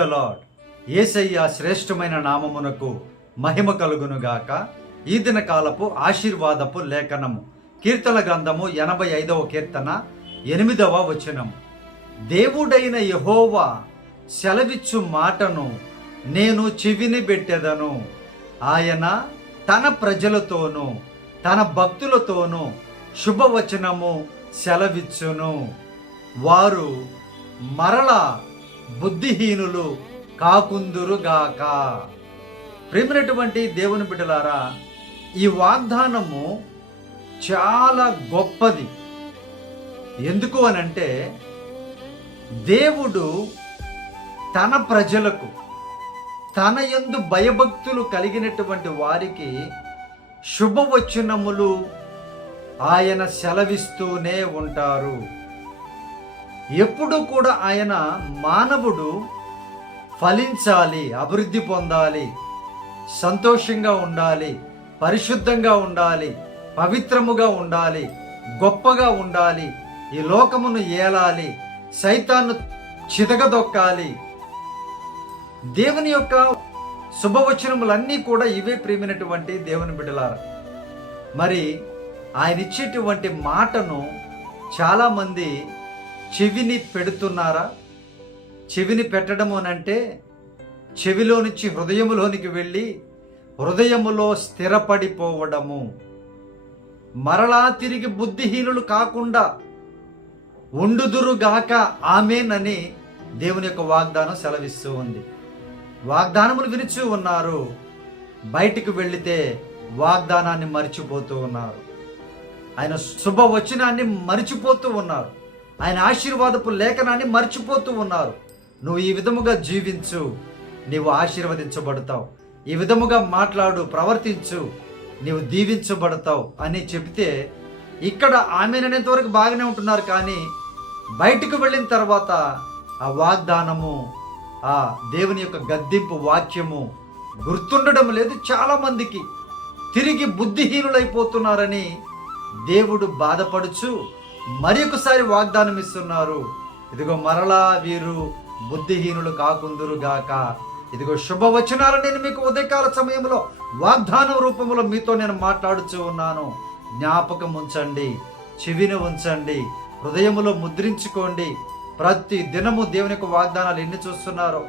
The lord ఏసయ్య శ్రేష్టమైన నామమునకు మహిమ కలుగునుగాక. ఈ దిన కాలపు ఆశీర్వాదపు లేఖనము. కీర్తన గ్రంథము ఎనభై ఐదవ కీర్తన ఎనిమిదవ వచనము. దేవుడైన యహోవా సెలవిచ్చు మాటను నేను చెవిని పెట్టెదను ఆయన తన ప్రజలతోనూ తన భక్తులతోనూ శుభవచనము సెలవిచ్చును. వారు మరల బుద్ధిహీనులు కాకుందురుగాక. ప్రేమినటువంటి దేవుని బిడ్డలారా ఈ వాగ్దానము చాలా గొప్పది. ఎందుకు అనంటే దేవుడు తన ప్రజలకు తన యందు భయభక్తులు కలిగినటువంటి వారికి శుభవచనములు ఆయన సెలవిస్తూనే ఉంటారు. ఎప్పుడు కూడా ఆయన మానవుడు ఫలించాలి అభివృద్ధి పొందాలి సంతోషంగా ఉండాలి పరిశుద్ధంగా ఉండాలి పవిత్రముగా ఉండాలి గొప్పగా ఉండాలి ఈ లోకమును ఏలాలి సైతాన్ని చితగదొక్కాలి దేవుని యొక్క శుభవచనములన్నీ కూడా ఇవే ప్రేమినటువంటి దేవుని బిడ్డలారా. మరి ఆయన ఇచ్చేటువంటి మాటను చాలామంది చెవిని పెడుతున్నారా? చెవిని పెట్టడము అనంటే చెవిలో నుంచి హృదయములోనికి వెళ్ళి హృదయములో స్థిరపడిపోవడము. మరలా తిరిగి బుద్ధిహీనులు కాకుండా ఉండుదురుగాక ఆమెనని దేవుని యొక్క వాగ్దానం సెలవిస్తూ ఉంది. వాగ్దానములు వినిచూ ఉన్నారు. బయటికి వెళితే వాగ్దానాన్ని మరిచిపోతూ ఉన్నారు. ఆయన శుభవచనాన్ని మరిచిపోతూ ఉన్నారు. ఆయన ఆశీర్వాదపు లేఖనాన్ని మర్చిపోతూ ఉన్నారు. నువ్వు ఈ విధముగా జీవించు. నీవు ఆశీర్వదించబడతావు. ఈ విధముగా మాట్లాడు ప్రవర్తించు. నీవు దీవించబడతావు అని చెబితే ఇక్కడ ఆమెననేంత వరకు బాగానే ఉంటున్నారు కానీ బయటకు వెళ్ళిన తర్వాత ఆ వాగ్దానము ఆ దేవుని యొక్క గద్దింపు వాక్యము గుర్తుండడం లేదు చాలామందికి. తిరిగి బుద్ధిహీనులైపోతున్నారని దేవుడు బాధపడుచు మరి ఒకసారి వాగ్దానం ఇస్తున్నారు. ఇదిగో మరలా వీరు బుద్ధిహీనులు కాకుందురు గాక. ఇదిగో శుభవచనాలు నేను మీకు ఉదయకాల సమయంలో వాగ్దానం రూపంలో మీతో నేను మాట్లాడుచూ ఉన్నాను. జ్ఞాపకం ఉంచండి చెవిని ఉంచండి హృదయములో ముద్రించుకోండి. ప్రతి దినము దేవుని యొక్క వాగ్దానాలు ఎన్ని చూస్తున్నారో.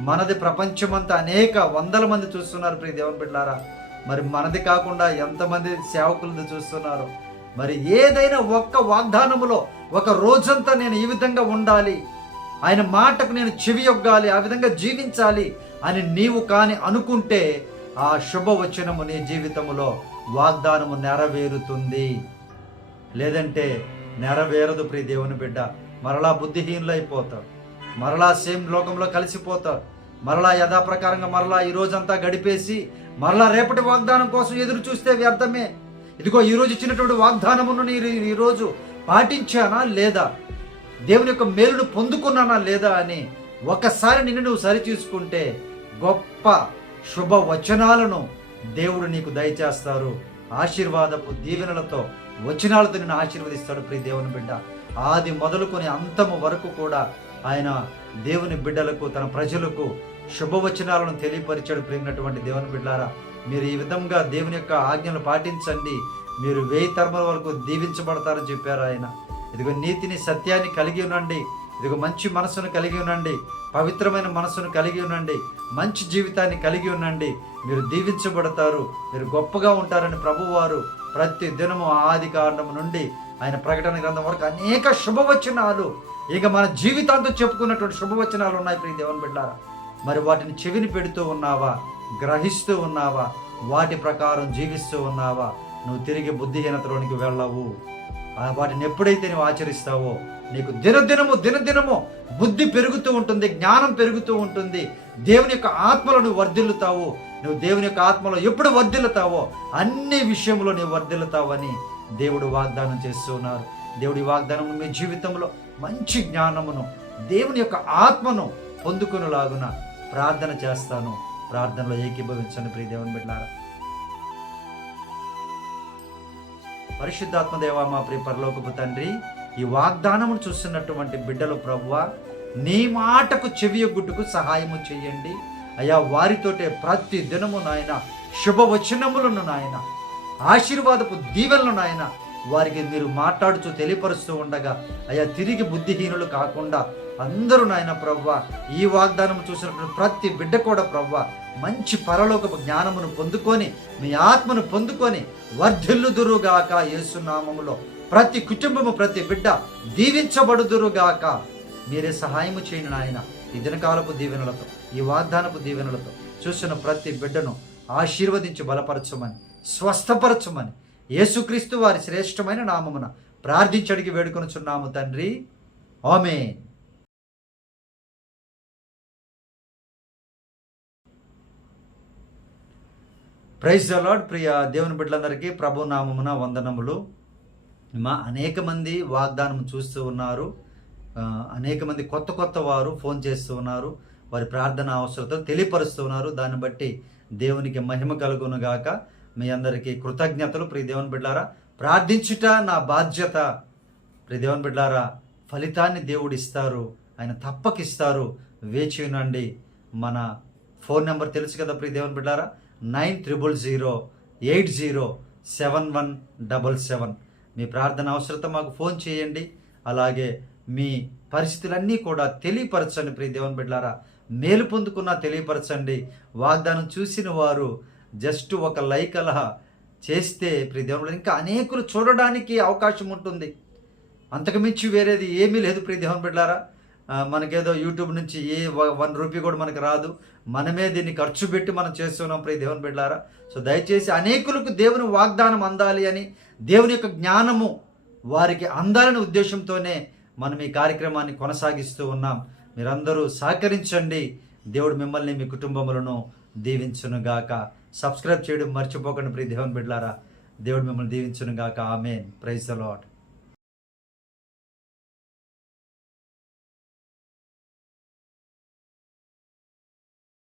మనది ప్రపంచమంతా అనేక వందల మంది చూస్తున్నారు ప్రియ దేవుని బిడ్డారా మరి మనది కాకుండా ఎంతమంది సేవకులది చూస్తున్నారు. మరి ఏదైనా ఒక్క వాగ్దానములో ఒక రోజంతా నేను ఈ విధంగా ఉండాలి ఆయన మాటకు నేను చెవి యొగ్గాలి ఆ విధంగా జీవించాలి అని నీవు కాని అనుకుంటే ఆ శుభవచనము నీ జీవితములో వాగ్దానము నెరవేరుతుంది. లేదంటే నెరవేరదు ప్రియ దేవుని బిడ్డ. మరలా బుద్ధిహీనులు అయిపోతారు. మరలా సేమ్ లోకంలో కలిసిపోతారు. మరలా యథాప్రకారంగా మరలా ఈ రోజంతా గడిపేసి మరలా రేపటి వాగ్దానం కోసం ఎదురు చూస్తే వ్యర్థమే. ఇదిగో ఈరోజు ఇచ్చినటువంటి వాగ్దానమును నేను ఈరోజు పాటించానా లేదా? దేవుని యొక్క మేలును పొందుకున్నానా లేదా అని ఒకసారి నిన్ను నువ్వు సరిచూసుకుంటే గొప్ప శుభ వచనాలను దేవుడు నీకు దయచేస్తారు. ఆశీర్వాదపు దీవెనలతో వచనాలతో నిన్ను ఆశీర్వదిస్తాడు ప్రియ దేవుని బిడ్డ. ఆది మొదలుకొని అంతము వరకు కూడా ఆయన దేవుని బిడ్డలకు తన ప్రజలకు శుభవచనాలను తెలియపరిచాడు ప్రేమినటువంటి దేవుని బిడ్డారా. మీరు ఈ విధంగా దేవుని యొక్క ఆజ్ఞలు పాటించండి. మీరు వెయ్యి తరముల వరకు దీవించబడతారని చెప్పారు ఆయన. ఇదిగో నీతిని సత్యాన్ని కలిగి ఉండండి. ఇదిగో మంచి మనసును కలిగి ఉండండి. పవిత్రమైన మనసును కలిగి ఉండండి. మంచి జీవితాన్ని కలిగి ఉండండి. మీరు దీవించబడతారు. మీరు గొప్పగా ఉంటారని ప్రభువారు ప్రతి దినము ఆది కారణము నుండి ఆయన ప్రకటన గ్రంథం వరకు అనేక శుభవచనాలు. ఇక మన జీవితాంతం చెప్పుకున్నటువంటి శుభవచనాలు ఉన్నాయి ప్రియ దేవుని బిడ్డారా. మరి వాటిని చెవిని పెడుతూ ఉన్నావా? గ్రహిస్తూ ఉన్నావా? వాటి ప్రకారం జీవిస్తూ ఉన్నావా? నువ్వు తిరిగి బుద్ధిహీనతలోనికి వెళ్ళవు. వాటిని ఎప్పుడైతే నువ్వు ఆచరిస్తావో నీకు దినదినము దినదినము బుద్ధి పెరుగుతూ ఉంటుంది జ్ఞానం పెరుగుతూ ఉంటుంది. దేవుని యొక్క ఆత్మలను వర్ధిల్లుతావు. నువ్వు దేవుని యొక్క ఆత్మలో ఎప్పుడు వర్ధిల్లుతావో అన్ని విషయంలో నువ్వు వర్ధిల్లుతావని దేవుడు వాగ్దానం చేస్తూ ఉన్నారు. దేవుడి వాగ్దానం మీ జీవితంలో మంచి జ్ఞానమును దేవుని యొక్క ఆత్మను పొందుకునేలాగున ప్రార్థన చేస్తాను. ప్రార్థనలో ఏకీభవించండి ప్రియ దేవుని బిడ్డారా పరిశుద్ధాత్మ దేవా మా ప్రియ పరలోకపు తండ్రి ఈ వాగ్దానమును చూస్తున్నటువంటి బిడ్డలు ప్రభువ నీ మాటకు చెవియొగ్గుటకు సహాయము చేయండి. అయ్యా వారితోటే ప్రతి దినము నాయన శుభవచనములను నాయన ఆశీర్వాదపు దీవెనలు నాయన వారికి మీరు మాట్లాడుతూ తెలియపరుస్తూ ఉండగా అయ్యా తిరిగి బుద్ధిహీనులు కాకుండా అందరూ నాయన ప్రవ్వ ఈ వాగ్దానం చూసినప్పుడు ప్రతి బిడ్డ కూడా ప్రవ్వ మంచి పరలోకపు జ్ఞానమును పొందుకొని మీ ఆత్మను పొందుకొని వర్ధిల్లుదురుగాక యేసునామములో. ప్రతి కుటుంబము ప్రతి బిడ్డ దీవించబడుదురుగాక. మీరే సహాయము చేయండి నాయన ఈ దినకాలపు దీవెనలతో. ఈ వాగ్దానపు దీవెనలతో చూసిన ప్రతి బిడ్డను ఆశీర్వదించి బలపరచమని స్వస్థపరచమని యేసుక్రీస్తు వారి శ్రేష్టమైన నామమున ప్రార్థించడికి వేడుకొనుచున్నాము తండ్రి. ఆమె ప్రైజ్ అలాడ్ ప్రియ దేవుని బిడ్డలందరికీ ప్రభు నామమున వందనములు. మా అనేక మంది వాగ్దానం చూస్తూ ఉన్నారు. అనేక మంది కొత్త కొత్త వారు ఫోన్ చేస్తూ ఉన్నారు. వారి ప్రార్థన అవసరతలు తెలియపరుస్తూ ఉన్నారు. దాన్ని బట్టి దేవునికి మహిమ కలుగును గాక. మీ అందరికీ కృతజ్ఞతలు. ప్రియ దేవుని బిడ్డారా ప్రార్థించుట నా బాధ్యత. ప్రియ దేవుని బిడ్డారా ఫలితాన్ని దేవుడు ఇస్తారు ఆయన తప్పకిస్తారు. వేచి ఉండండి. మన ఫోన్ నెంబర్ తెలుసు కదా ప్రియ దేవుని బిడ్డారా? Nine triple zero eight zero seven one double seven. మీ ప్రార్థన అవసరత మాకు ఫోన్ చేయండి. అలాగే మీ పరిస్థితులన్నీ కూడా తెలియపరచండి ప్రియ దేవుని బిడ్డారా. మేలు పొందుకున్నా తెలియపరచండి. వాగ్దానం చూసిన వారు జస్ట్ ఒక లైక్ అలా చేస్తే ప్రియ దేవుని ఇంకా అనేకులు చూడడానికి అవకాశం ఉంటుంది. అంతకుమించి వేరేది ఏమీ లేదు ప్రియ బిడ్డారా మనకేదో యూట్యూబ్ నుంచి ఏ వన్ రూపీ కూడా మనకు రాదు. మనమే దీన్ని ఖర్చు పెట్టి మనం చేస్తున్నాం ప్రియ దేవుని బిడ్డారా సో దయచేసి అనేకులకు దేవుని వాగ్దానం అందాలి అని దేవుని యొక్క జ్ఞానము వారికి అందాలనే ఉద్దేశంతోనే మనం ఈ కార్యక్రమాన్ని కొనసాగిస్తూ ఉన్నాం. మీరందరూ సహకరించండి. దేవుడు మిమ్మల్ని మీ కుటుంబములను దీవించునుగాక. సబ్స్క్రైబ్ చేయడం మర్చిపోకండి ప్రియ దేవుని బిడ్లారా దేవుడు మిమ్మల్ని దీవించునుగాక. ఆమెన్. Praise the